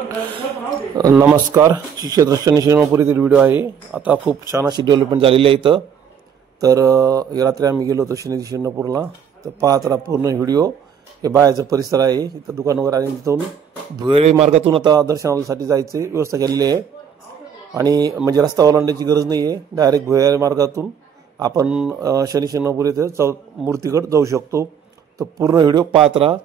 नमस्कार, श्री क्षेत्र शनी शिंगणापूर येथील व्हिडिओ आहे। आता खूप छान अशी डेव्हलपमेंट झालेली आहे इथं। तर रात्री आम्ही गेलो होतो शनी शिंगणापूरला। तर पाहत राहा पूर्ण व्हिडिओ। हे बाहेरचा परिसर आहे, इथं दुकान वगैरे आणि तिथून भुयारी मार्गातून आता दर्शनासाठी जायची व्यवस्था केलेली आहे। आणि म्हणजे रस्ता ओलांडण्याची गरज नाहीये, डायरेक्ट भुयारी मार्गातून आपण शनी शिंगणापूर येथे मूर्तीकडे जाऊ शकतो। तर पूर्ण व्हिडिओ पाहत राहा।